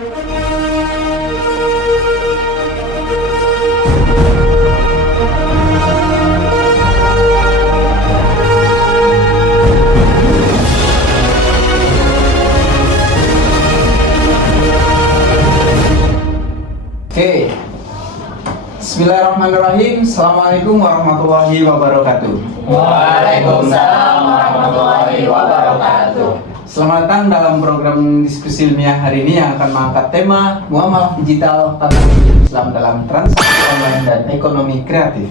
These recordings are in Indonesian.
Oke, Bismillahirrahmanirrahim. Assalamualaikum warahmatullahi wabarakatuh. Waalaikumsalam warahmatullahi wabarakatuh. Selamat datang dalam program diskusi ilmiah hari ini yang akan mengangkat tema muamalah digital tantangan Islam dalam transaksi online dan ekonomi kreatif.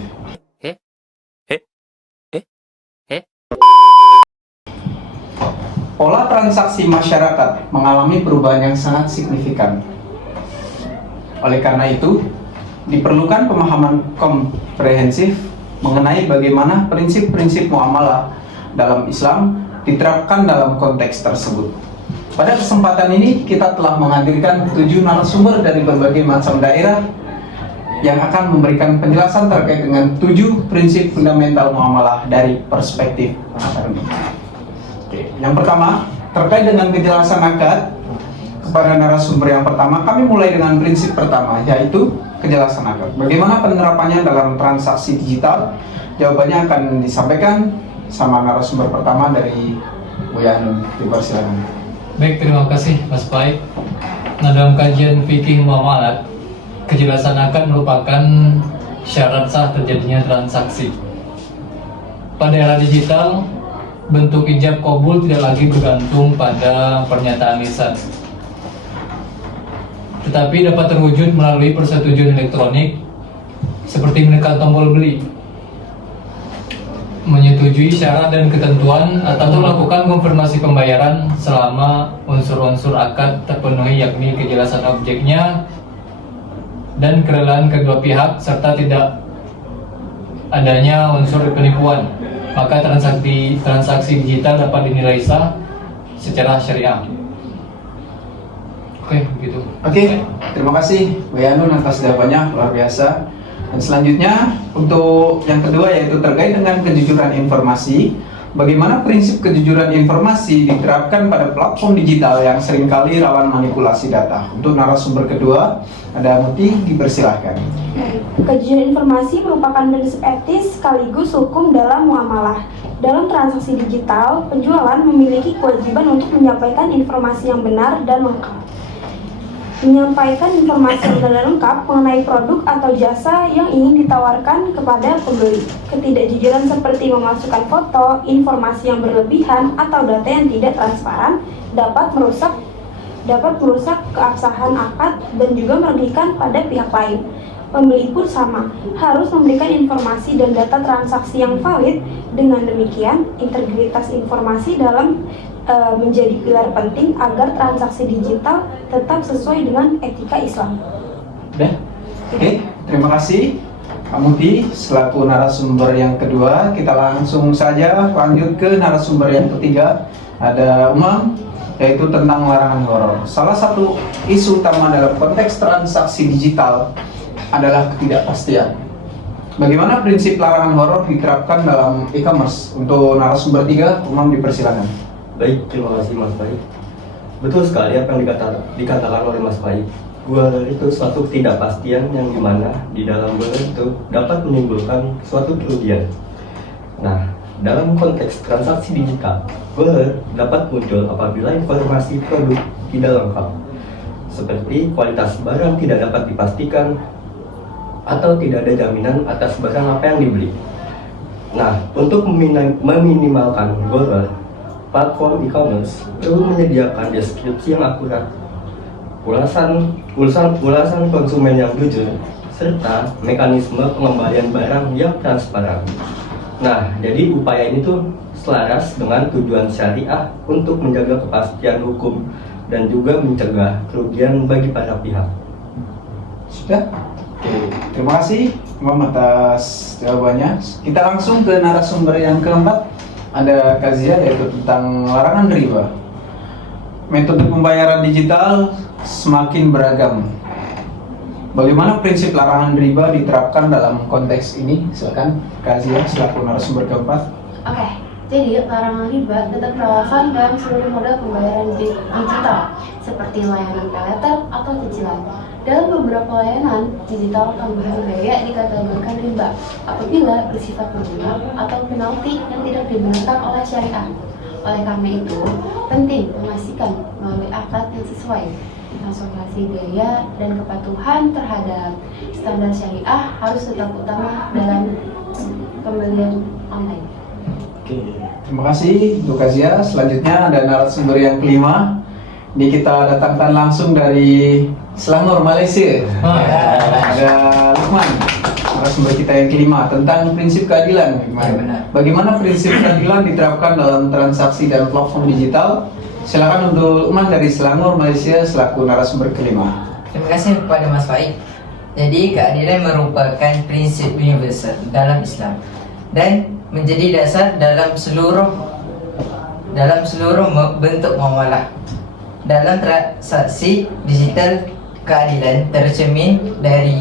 Pola transaksi masyarakat mengalami perubahan yang sangat signifikan. Oleh karena itu, diperlukan pemahaman komprehensif mengenai bagaimana prinsip-prinsip muamalah dalam Islam diterapkan dalam konteks tersebut. Pada kesempatan ini, kita telah menghadirkan 7 narasumber dari berbagai macam daerah yang akan memberikan penjelasan terkait dengan 7 prinsip fundamental muamalah dari perspektif akademik. Oke, yang pertama, terkait dengan kejelasan akad. Kepada narasumber yang pertama, kami mulai dengan prinsip pertama, yaitu kejelasan akad. Bagaimana penerapannya dalam transaksi digital? Jawabannya akan disampaikan sama narasumber pertama dari Bu Yanun. Dipersilakan. Baik, terima kasih Mas Pai. Nah, dalam kajian fikih muamalat, kejelasan akad merupakan syarat sah terjadinya transaksi. Pada era digital, bentuk ijab qabul tidak lagi bergantung pada pernyataan lisan, tetapi dapat terwujud melalui persetujuan elektronik seperti menekan tombol beli, menyetujui syarat dan ketentuan, atau melakukan konfirmasi pembayaran selama unsur-unsur akad terpenuhi, yakni kejelasan objeknya dan kerelaan kedua pihak serta tidak adanya unsur penipuan. Maka transaksi digital dapat dinilai sah secara syariah. Oke, begitu. Oke, terima kasih Bu Yanun atas jawabannya, luar biasa. Dan selanjutnya untuk yang kedua, yaitu terkait dengan kejujuran informasi. Bagaimana prinsip kejujuran informasi diterapkan pada platform digital yang seringkali rawan manipulasi data? Untuk narasumber kedua, ada Muti, dipersilahkan. Kejujuran informasi merupakan prinsip etis sekaligus hukum dalam muamalah. Dalam transaksi digital, penjualan memiliki kewajiban untuk menyampaikan informasi yang benar dan lengkap. Menyampaikan informasi benar dan lengkap mengenai produk atau jasa yang ingin ditawarkan kepada pembeli. Ketidakjujuran seperti memasukkan foto, informasi yang berlebihan, atau data yang tidak transparan dapat merusak keabsahan akad dan juga merugikan pada pihak lain. Pembeli pun sama, harus memberikan informasi dan data transaksi yang valid. Dengan demikian, integritas informasi dalam menjadi pilar penting agar transaksi digital tetap sesuai dengan etika Islam. Oke, terima kasih Pak Muti selaku narasumber yang kedua. Kita langsung saja lanjut ke narasumber yang ketiga. Ada Umam, yaitu tentang larangan horor. Salah satu isu utama dalam konteks transaksi digital adalah ketidakpastian. Bagaimana prinsip larangan horor diterapkan dalam e-commerce? Untuk narasumber 3, Umam, dipersilakan. Baik, terima kasih Mas Baik. Betul sekali apa yang dikatakan oleh Mas Baik. Google itu suatu ketidakpastian yang dimana di dalam Google itu dapat menimbulkan suatu kerugian. Nah, dalam konteks transaksi digital, Google dapat muncul apabila informasi produk tidak lengkap, seperti kualitas barang tidak dapat dipastikan atau tidak ada jaminan atas barang apa yang dibeli. Nah, untuk meminimalkan Google, platform e-commerce perlu menyediakan deskripsi yang akurat, ulasan konsumen yang jujur, serta mekanisme pengembalian barang yang transparan. Nah, jadi upaya ini tuh selaras dengan tujuan syariah untuk menjaga kepastian hukum dan juga mencegah kerugian bagi para pihak. Sudah? Oke, terima kasih Imam atas jawabannya. Kita langsung ke narasumber yang keempat. Ada Kazia, yaitu tentang larangan riba. Metode pembayaran digital semakin beragam. Bagaimana prinsip larangan riba diterapkan dalam konteks ini? Silakan Kazia selaku narasumber keempat. Oke, jadi larangan riba tetap relevan dalam seluruh moda pembayaran digital seperti layanan pay later atau Islam. Dalam beberapa layanan, digital tambahan biaya dikategorikan riba apabila bersifat bunga atau penalti yang tidak dibenarkan oleh syariah. Oleh karena itu, penting memastikan melalui akad yang sesuai, transformasi biaya dan kepatuhan terhadap standar syariah harus tetap utama dalam pembelian online. Oke, terima kasih Bu Kazia. Selanjutnya ada narasumber yang kelima. Ini kita datangkan langsung dari Selangor, Malaysia. Ada Lukman, narasumber kita yang kelima tentang prinsip keadilan. Bagaimana prinsip keadilan diterapkan dalam transaksi dan platform digital? Silakan untuk Lukman dari Selangor, Malaysia selaku narasumber kelima. Terima kasih kepada Mas Faik. Jadi keadilan merupakan prinsip universal dalam Islam dan menjadi dasar dalam seluruh bentuk muamalah. Dalam transaksi digital, keadilan tercermin dari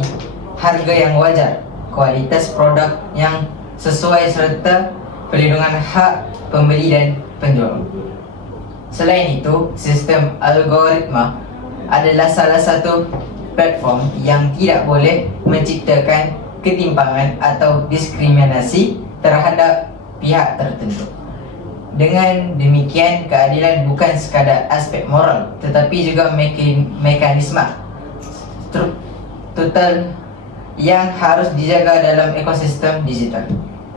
harga yang wajar, kualitas produk yang sesuai serta perlindungan hak pembeli dan penjual. Selain itu, sistem algoritma adalah salah satu platform yang tidak boleh menciptakan ketimpangan atau diskriminasi terhadap pihak tertentu. Dengan demikian, keadilan bukan sekadar aspek moral, tetapi juga mekanisme struktural yang harus dijaga dalam ekosistem digital.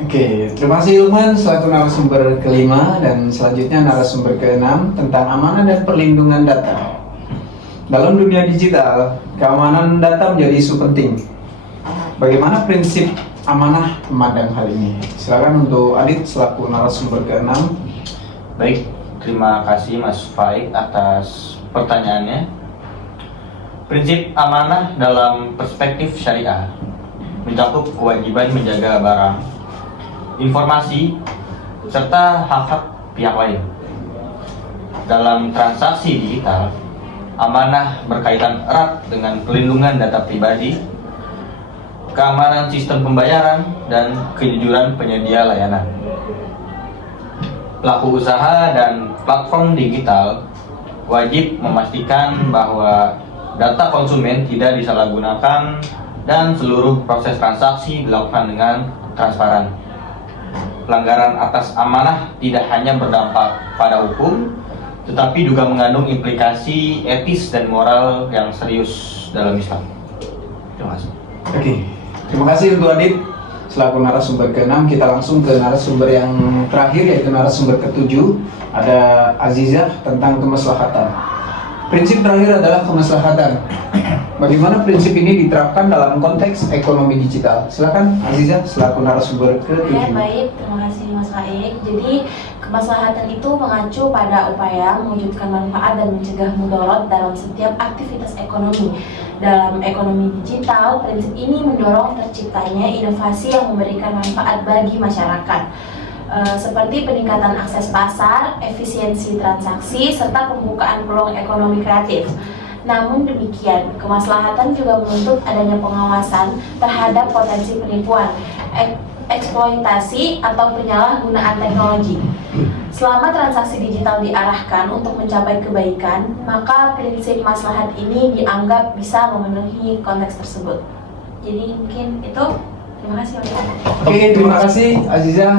Oke, terima kasih Lukman selaku narasumber kelima, dan selanjutnya narasumber keenam tentang amanah dan perlindungan data. Dalam dunia digital, keamanan data menjadi isu penting. Bagaimana prinsip amanah memandang hal ini? Silakan untuk Adit selaku narasumber keenam. Baik, terima kasih Mas Faik atas pertanyaannya. Prinsip amanah dalam perspektif syariah mencakup kewajiban menjaga barang, informasi, serta hak-hak pihak lain. Dalam transaksi digital, amanah berkaitan erat dengan pelindungan data pribadi, keamanan sistem pembayaran, dan kejujuran penyedia layanan. Pelaku usaha dan platform digital wajib memastikan bahwa data konsumen tidak disalahgunakan dan seluruh proses transaksi dilakukan dengan transparan. Pelanggaran atas amanah tidak hanya berdampak pada hukum, tetapi juga mengandung implikasi etis dan moral yang serius dalam Islam. Terima kasih. Oke, terima kasih untuk Adit selaku narasumber ke-6. Kita langsung ke narasumber yang terakhir, yaitu narasumber ke-7. Ada Azizah tentang kemaslahatan. Prinsip terakhir adalah kemaslahatan. Bagaimana prinsip ini diterapkan dalam konteks ekonomi digital? Silakan Azizah selaku narasumber ke-7. Ya, baik, terima kasih Mas Faik. Jadi kemaslahatan itu mengacu pada upaya mewujudkan manfaat dan mencegah mudarat dalam setiap aktivitas ekonomi. Dalam ekonomi digital, prinsip ini mendorong terciptanya inovasi yang memberikan manfaat bagi masyarakat, seperti peningkatan akses pasar, efisiensi transaksi, serta pembukaan peluang ekonomi kreatif. Namun demikian, kemaslahatan juga menuntut adanya pengawasan terhadap potensi penipuan, eksploitasi, atau penyalahgunaan teknologi. Selama transaksi digital diarahkan untuk mencapai kebaikan, maka prinsip maslahat ini dianggap bisa memenuhi konteks tersebut. Jadi mungkin itu. Terima kasih. Oke, terima kasih Azizah,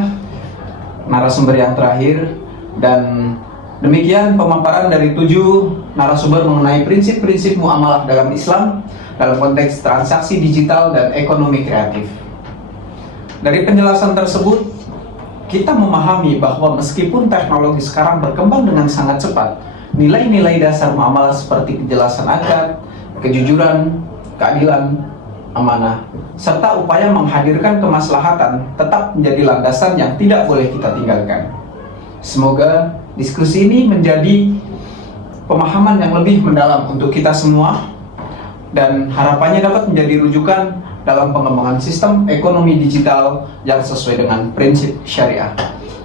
narasumber yang terakhir. Dan demikian pemaparan dari 7 narasumber mengenai prinsip-prinsip muamalah dalam Islam dalam konteks transaksi digital dan ekonomi kreatif. Dari penjelasan tersebut, kita memahami bahwa meskipun teknologi sekarang berkembang dengan sangat cepat, nilai-nilai dasar muamalah seperti kejelasan akad, kejujuran, keadilan, amanah, serta upaya menghadirkan kemaslahatan tetap menjadi landasan yang tidak boleh kita tinggalkan. Semoga diskusi ini menjadi pemahaman yang lebih mendalam untuk kita semua, dan harapannya dapat menjadi rujukan dalam pengembangan sistem ekonomi digital yang sesuai dengan prinsip syariah.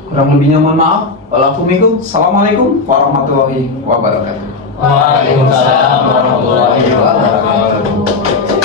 Kurang lebihnya mohon maaf. Assalamualaikum warahmatullahi wabarakatuh. Waalaikumsalam warahmatullahi wabarakatuh.